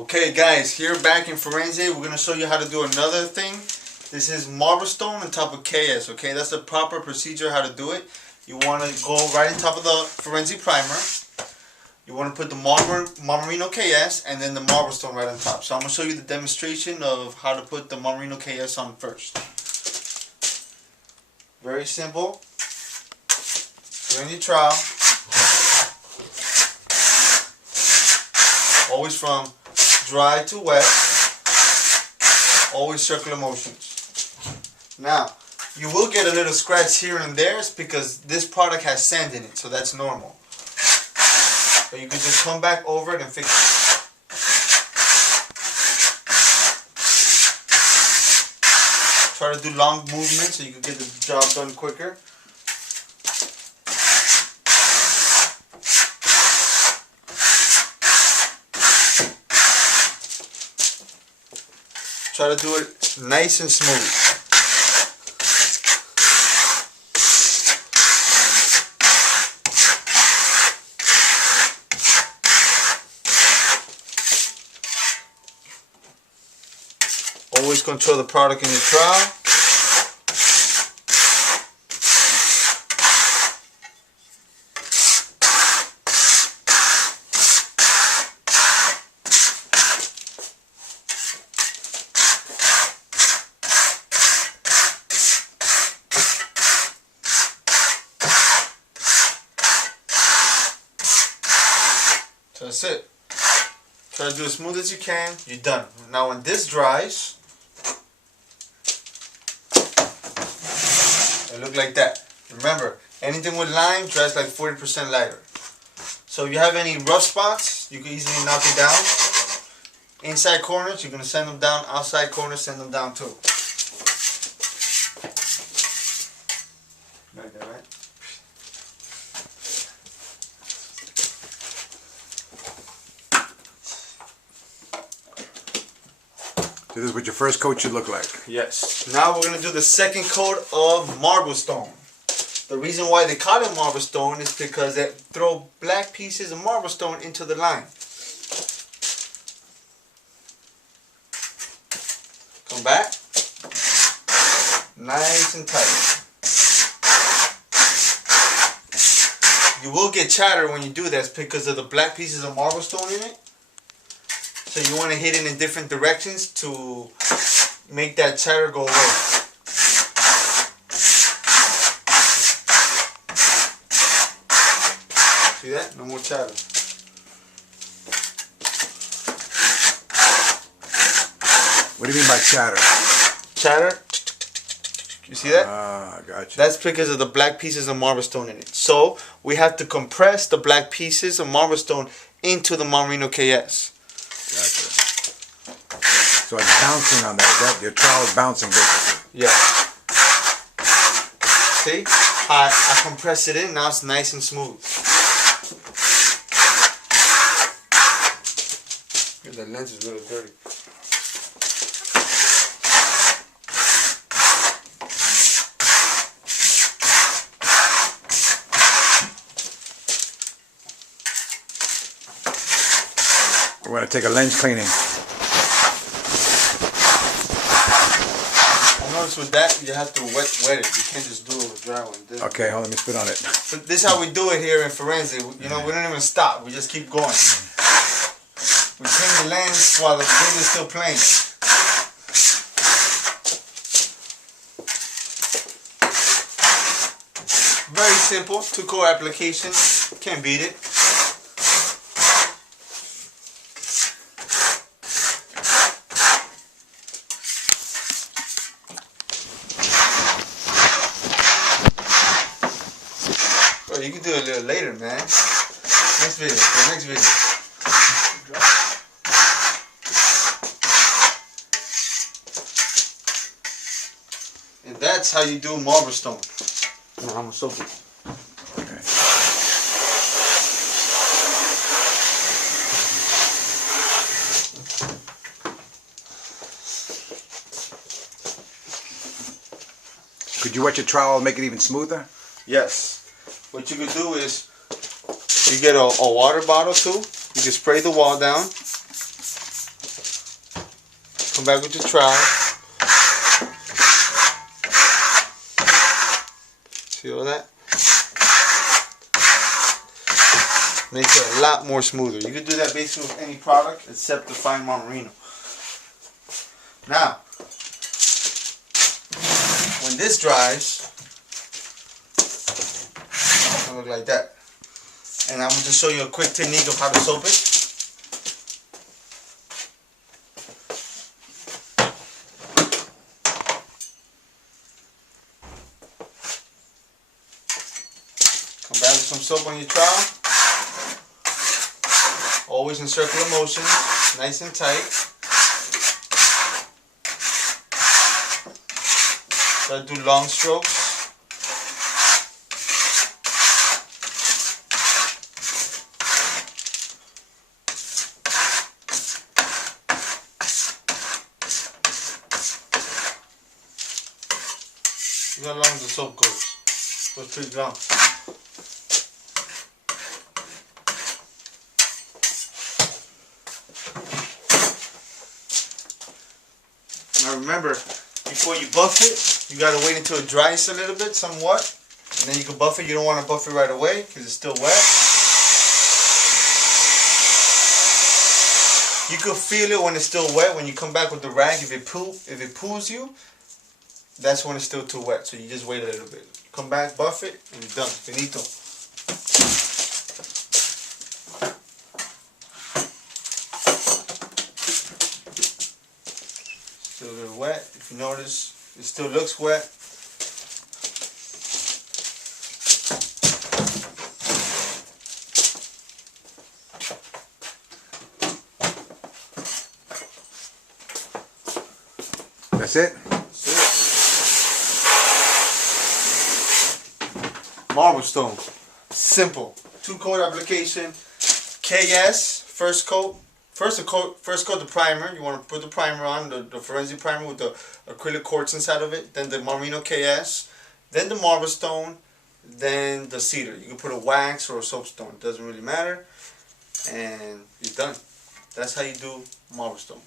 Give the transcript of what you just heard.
Okay guys, here back in Firenze, we're going to show you how to do another thing. This is Marblestone on top of KS, okay? That's the proper procedure how to do it. You want to go right on top of the Firenze primer. You want to put the Marmorino KS and then the Marblestone right on top. So I'm going to show you the demonstration of how to put the Marmorino KS on first. Very simple. You're in your trowel. Always from dry to wet. Always circular motions. Now, you will get a little scratch here and there. It's because this product has sand in it, so that's normal. But you can just come back over it and fix it. Try to do long movements so you can get the job done quicker. Try to do it nice and smooth. Always control the product in your trowel. So that's it. Try to do as smooth as you can. You're done. Now when this dries, it look like that. Remember, anything with lime dries like 40% lighter. So if you have any rough spots, you can easily knock it down. Inside corners, you're going to send them down. Outside corners, send them down too. Like that, right? So this is what your first coat should look like. Yes. Now we're going to do the second coat of Marblestone. The reason why they call it Marblestone is because they throw black pieces of Marblestone into the line. Come back. Nice and tight. You will get chatter when you do this because of the black pieces of Marblestone in it. So you want to hit it in different directions to make that chatter go away. See that? No more chatter. What do you mean by chatter? Chatter? You see that? Ah, gotcha. That's because of the black pieces of Marblestone in it. So we have to compress the black pieces of Marblestone into the Marmorino KS. Gotcha. So it's bouncing on that. Your trowel is bouncing basically. Yeah. See? I compress it in. Now it's nice and smooth. The lens is a little dirty. We're going to take a lens cleaning. I noticed with that, you have to wet it. You can't just do it with dry one. Okay, hold on, let me spit on it. So this is how we do it here in Firenze. You know, we don't even stop. We just keep going. We clean the lens while the video is still playing. Very simple. 2-coat application. Can't beat it. Oh, you can do it a little later, man. Next video. The next video. And that's how you do Marblestone. No, I'm so good. Okay. Could you wet your trowel and make it even smoother? Yes. What you could do is, you get a water bottle too. You can spray the wall down. Come back with your trowel. See all that? Makes it a lot more smoother. You can do that basically with any product except the fine Marmorino. Now, when this dries, it's gonna look like that. And I'm going to show you a quick technique of how to soap it. Come back with some soap on your trowel. Always in circular motion, nice and tight. Try to do long strokes. See how long the soap goes. Goes pretty long. Now remember, before you buff it, you gotta wait until it dries a little bit, somewhat, and then you can buff it. You don't want to buff it right away because it's still wet. You can feel it when it's still wet. When you come back with the rag, if it pulls you, that's when it's still too wet. So you just wait a little bit. Come back, buff it, and you're done. Finito. Still a little wet. If you notice, it still looks wet. That's it? That's it. Marblestone. Simple. 2-coat application. KS, first coat. First coat the primer. You want to put the primer on, the Firenze primer with the acrylic quartz inside of it. Then the Marmorino KS. Then the Marblestone. Then the cedar. You can put a wax or a soapstone. It doesn't really matter. And you're done. That's how you do Marblestone.